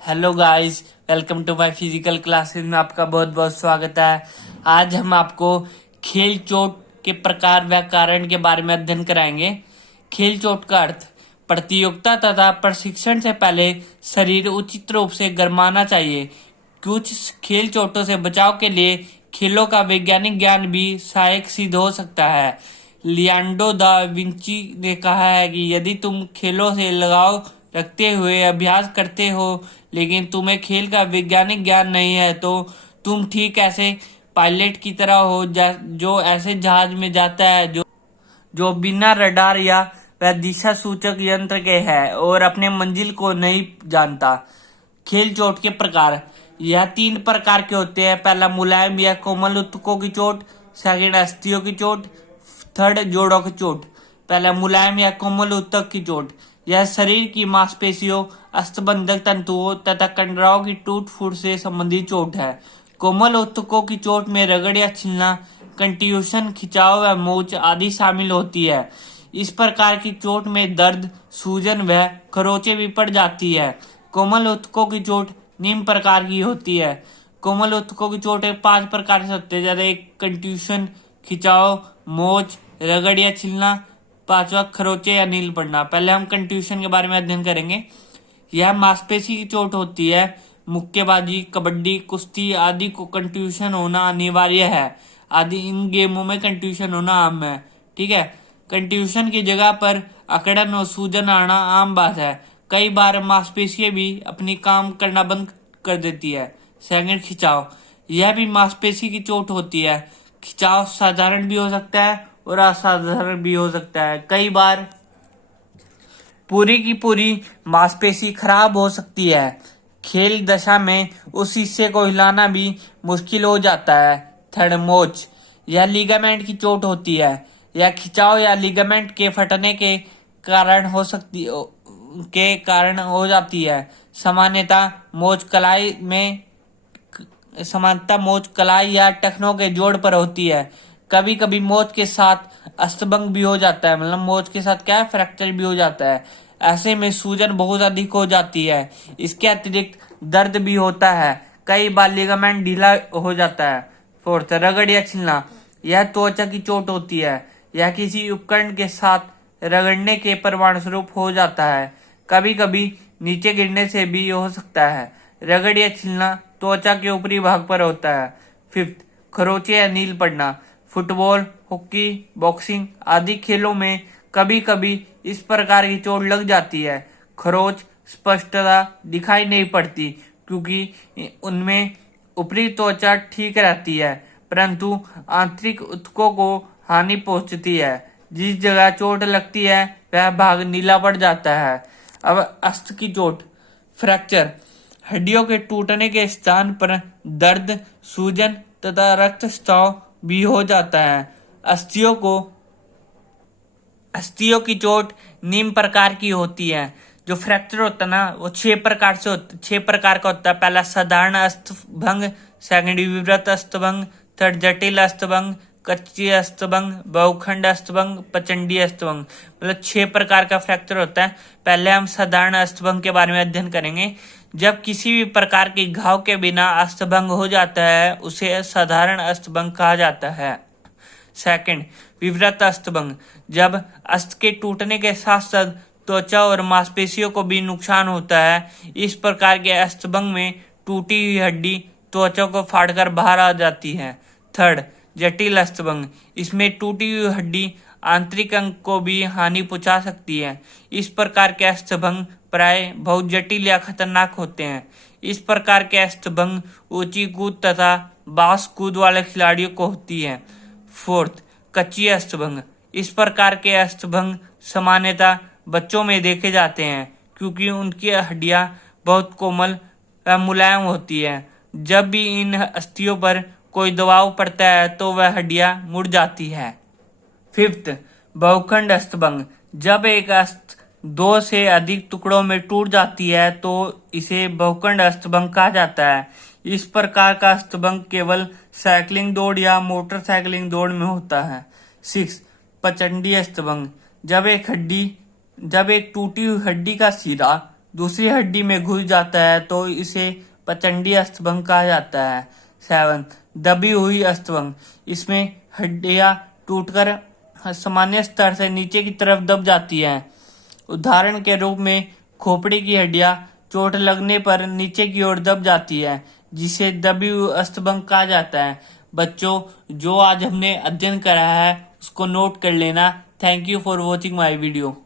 Hello guys, welcome to my physical classes में आपका बहुत बहुत स्वागत है। आज हम आपको खेल चोट के प्रकार व कारण के बारे में अध्ययन कराएंगे। खेल चोट का अर्थ प्रतियोगिता तथा प्रशिक्षण से पहले शरीर उचित रूप से गरमाना चाहिए। कुछ खेल चोटों से बचाव के लिए खेलों का वैज्ञानिक ज्ञान भी सहायक सिद्ध हो सकता है। लियांडो दा विंची ने कहा है कि यदि तुम खेलों से लगाव रखते हुए अभ्यास करते हो लेकिन तुम्हें खेल का वैज्ञानिक ज्ञान नहीं है तो तुम ठीक ऐसे पायलट की तरह हो जो ऐसे जहाज में जाता है जो बिना रडार या वह दिशा सूचक यंत्र के है और अपने मंजिल को नहीं जानता। खेल चोट के प्रकार यह 3 प्रकार के होते हैं। पहला मुलायम या कोमल ऊतकों की चोट, सेकंड अस्थियों की चोट, थर्ड जोड़ों की चोट। पहला मुलायम या कोमल ऊतक की चोट, यह शरीर की मांसपेशियों, अस्थबंधक तंतुओं तथा कंडराओं की टूट फूट से संबंधित चोट है। कोमल ऊतकों की चोट में रगड़ या छिलना, कंट्यूशन, खिंचाव व मोच आदि शामिल होती है। इस प्रकार की चोट में दर्द, सूजन व खरोंचें भी पड़ जाती है। कोमल ऊतकों की चोट निम्न प्रकार की होती है। कोमल ऊतकों की चोट 5 प्रकार से होती है, जैसे कंट्यूशन, खिंचाव, मोच, रगड़ या छिलना, पांचवा खरोंचे या नील पड़ना। पहले हम कंट्यूशन के बारे में अध्ययन करेंगे। यह मांसपेशी की चोट होती है। मुक्केबाजी, कबड्डी, कुश्ती आदि को कंट्यूशन होना अनिवार्य है। आदि इन गेमों में कंट्यूशन होना आम है। ठीक है। कंट्यूशन की जगह पर अकड़न और सूजन आना आम बात है। कई बार मांसपेशियां भी अपनी काम करना बंद कर देती है। सेकंड, खिंचाव। यह भी मांसपेशी की चोट होती है। खिंचाव साधारण भी हो सकता है और असाधारण भी हो सकता है। कई बार पूरी की पूरी मांसपेशी खराब हो सकती है। खेल दशा में उस हिस्से को हिलाना भी मुश्किल हो जाता है। थर्ड, मोच। यह लिगामेंट की चोट होती है। यह खिंचाव या लिगामेंट के फटने के कारण हो जाती है। सामान्यतः मोच कलाई या टखनों के जोड़ पर होती है। कभी कभी मोच के साथ अस्तभंग भी हो जाता है, मतलब मोच के साथ क्या है, फ्रैक्चर भी हो जाता है। ऐसे में सूजन बहुत अधिक हो जाती है। इसके अतिरिक्त दर्द भी होता है। कई बार लिगामेंट ढीला हो जाता है। फोर्थ, रगड़ या छिलना। यह त्वचा की चोट होती है। यह किसी उपकरण के साथ रगड़ने के परिणामस्वरूप हो जाता है। कभी कभी नीचे गिरने से भी हो सकता है। रगड़ या छिलना त्वचा के ऊपरी भाग पर होता है। फिफ्थ, खरोंचे या नील पड़ना। फुटबॉल, हॉकी, बॉक्सिंग आदि खेलों में कभी कभी इस प्रकार की चोट लग जाती है। खरोंच स्पष्टता दिखाई नहीं पड़ती क्योंकि उनमें ऊपरी त्वचा ठीक रहती है, परंतु आंतरिक ऊतकों को हानि पहुंचती है। जिस जगह चोट लगती है वह भाग नीला पड़ जाता है। अब अस्थि की चोट, फ्रैक्चर। हड्डियों के टूटने के स्थान पर दर्द, सूजन तथा रक्तस्राव भी हो जाता है। अस्थियों की चोट निम्न प्रकार की होती है। जो फ्रैक्चर होता है ना, वो 6 प्रकार का होता है। पहला साधारण अस्थभंग, सेकंड विवृत अस्थभंग, थर्ड जटिल अस्थभंग, कच्ची अस्थभंग, बहुखंड अस्थभंग, प्रचंडी अस्थभंग। मतलब 6 प्रकार का फ्रैक्चर होता है। पहले हम साधारण अस्थभंग के बारे में अध्ययन करेंगे। जब किसी भी प्रकार के घाव के बिना अस्थभंग हो जाता है उसे साधारण अस्थभंग कहा जाता है। सेकंड, विवृत अस्थभंग। जब अस्थि के टूटने के साथ साथ त्वचा और मांसपेशियों को भी नुकसान होता है। इस प्रकार के अस्थभंग में टूटी हुई हड्डी त्वचा को फाड़कर बाहर आ जाती है। थर्ड, जटिल अस्थभंग। इसमें टूटी हुई हड्डी आंतरिक अंग को भी हानि पहुंचा सकती है। इस प्रकार के अस्थभंग प्राय बहुत जटिल या खतरनाक होते हैं। इस प्रकार के अस्थभंग ऊंची कूद तथा बांस कूद वाले खिलाड़ियों को होती है। फोर्थ, कच्ची अस्थभंग। इस प्रकार के अस्थभंग सामान्यतः बच्चों में देखे जाते हैं क्योंकि उनकी हड्डियां बहुत कोमल व मुलायम होती है। जब भी इन अस्थियों पर कोई दबाव पड़ता है तो वह हड्डियां मुड़ जाती है। फिफ्थ, बहुखंड अस्थभंग। जब एक अस्थि 2 से अधिक टुकड़ों में टूट जाती है तो इसे बहुखंड अस्थभंग कहा जाता है। इस प्रकार का अस्थभंग केवल साइकिलिंग दौड़ या मोटरसाइकिलिंग दौड़ में होता है। 6, प्रचंडी अस्थभंग। जब एक टूटी हुई हड्डी का सिरा दूसरी हड्डी में घुस जाता है तो इसे पचंडी अस्थभंग कहा जाता है। 7. दबी हुई अस्थभंग, इसमें हड्डियां टूटकर सामान्य स्तर से नीचे की तरफ दब जाती हैं। उदाहरण के रूप में खोपड़ी की हड्डियां चोट लगने पर नीचे की ओर दब जाती है, जिसे दबी हुई अस्थभंग कहा जाता है। बच्चों, जो आज हमने अध्ययन करा है उसको नोट कर लेना। Thank you for watching my video.